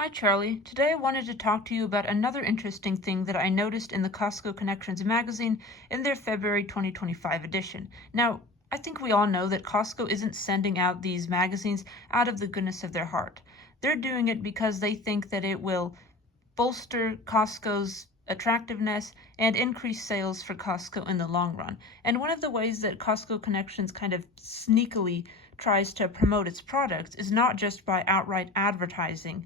Hi Charlie, today I wanted to talk to you about another interesting thing that I noticed in the Costco Connections magazine in their February 2025 edition. Now, I think we all know that Costco isn't sending out these magazines out of the goodness of their heart. They're doing it because they think that it will bolster Costco's attractiveness and increase sales for Costco in the long run. And one of the ways that Costco Connections kind of sneakily tries to promote its products is not just by outright advertising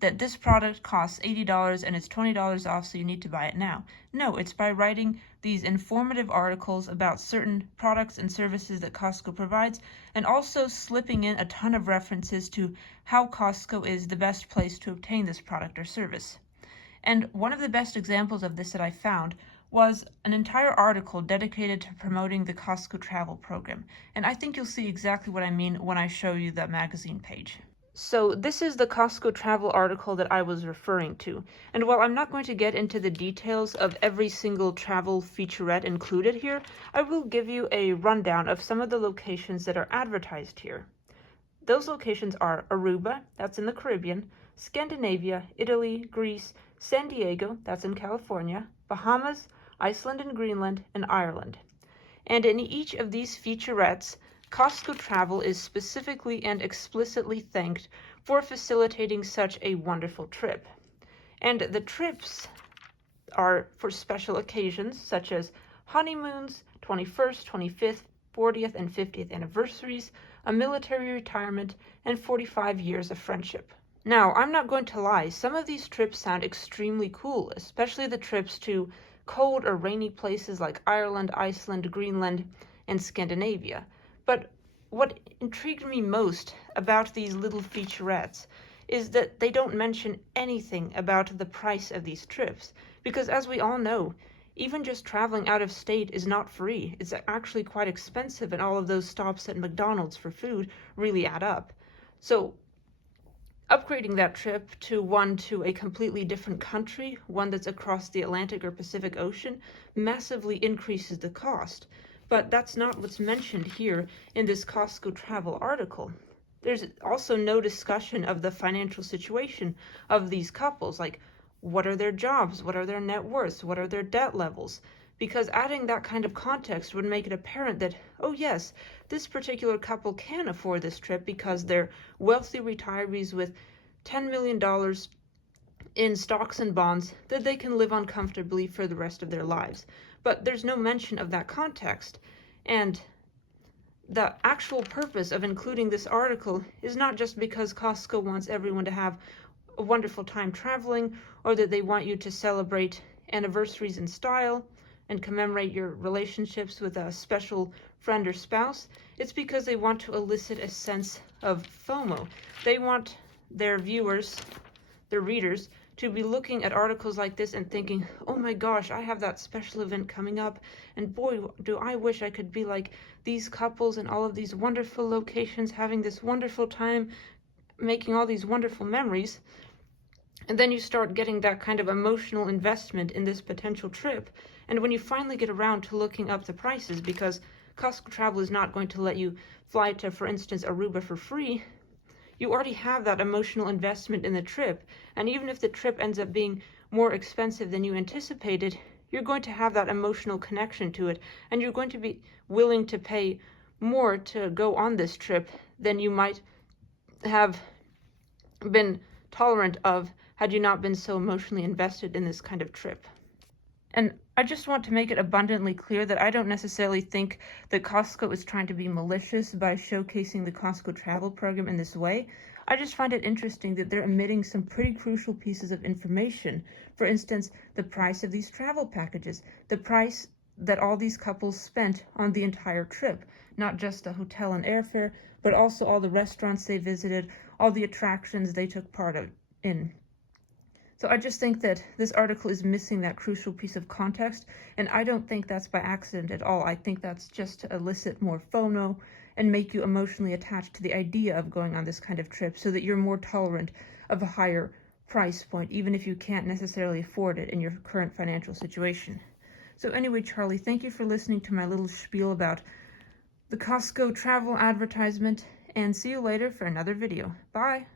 that this product costs $80 and it's $20 off, so you need to buy it now. No, it's by writing these informative articles about certain products and services that Costco provides, and also slipping in a ton of references to how Costco is the best place to obtain this product or service. And one of the best examples of this that I found was an entire article dedicated to promoting the Costco Travel program. And I think you'll see exactly what I mean when I show you the magazine page. So this is the Costco Travel article that I was referring to. And while I'm not going to get into the details of every single travel featurette included here, I will give you a rundown of some of the locations that are advertised here. Those locations are Aruba, that's in the Caribbean, Scandinavia, Italy, Greece, San Diego, that's in California, Bahamas, Iceland and Greenland, and Ireland. And in each of these featurettes, Costco Travel is specifically and explicitly thanked for facilitating such a wonderful trip. And the trips are for special occasions such as honeymoons, 21st, 25th, 40th, and 50th anniversaries, a military retirement, and 45 years of friendship. Now, I'm not going to lie, some of these trips sound extremely cool, especially the trips to cold or rainy places like Ireland, Iceland, Greenland, and Scandinavia. But what intrigued me most about these little featurettes is that they don't mention anything about the price of these trips. Because as we all know, even just traveling out of state is not free. It's actually quite expensive, and all of those stops at McDonald's for food really add up. So upgrading that trip to a completely different country, one that's across the Atlantic or Pacific Ocean, massively increases the cost. But that's not what's mentioned here in this Costco Travel article. There's also no discussion of the financial situation of these couples, like what are their jobs, what are their net worths, what are their debt levels, because adding that kind of context would make it apparent that, oh yes, this particular couple can afford this trip because they're wealthy retirees with $10 million in stocks and bonds that they can live on comfortably for the rest of their lives. But there's no mention of that context. And the actual purpose of including this article is not just because Costco wants everyone to have a wonderful time traveling, or that they want you to celebrate anniversaries in style and commemorate your relationships with a special friend or spouse. It's because they want to elicit a sense of FOMO. They want their viewers, their readers, to be looking at articles like this and thinking, oh my gosh, I have that special event coming up, and boy, do I wish I could be like these couples in all of these wonderful locations, having this wonderful time, making all these wonderful memories. And then you start getting that kind of emotional investment in this potential trip. And when you finally get around to looking up the prices, because Costco Travel is not going to let you fly to, for instance, Aruba for free, you already have that emotional investment in the trip. And even if the trip ends up being more expensive than you anticipated, you're going to have that emotional connection to it. And you're going to be willing to pay more to go on this trip than you might have been tolerant of had you not been so emotionally invested in this kind of trip. And I just want to make it abundantly clear that I don't necessarily think that Costco is trying to be malicious by showcasing the Costco Travel program in this way. I just find it interesting that they're omitting some pretty crucial pieces of information. For instance, the price of these travel packages, the price that all these couples spent on the entire trip, not just the hotel and airfare, but also all the restaurants they visited, all the attractions they took part in. So I just think that this article is missing that crucial piece of context, and I don't think that's by accident at all. I think that's just to elicit more FOMO and make you emotionally attached to the idea of going on this kind of trip so that you're more tolerant of a higher price point, even if you can't necessarily afford it in your current financial situation. So anyway, Charlie, thank you for listening to my little spiel about the Costco travel advertisement, and see you later for another video. Bye!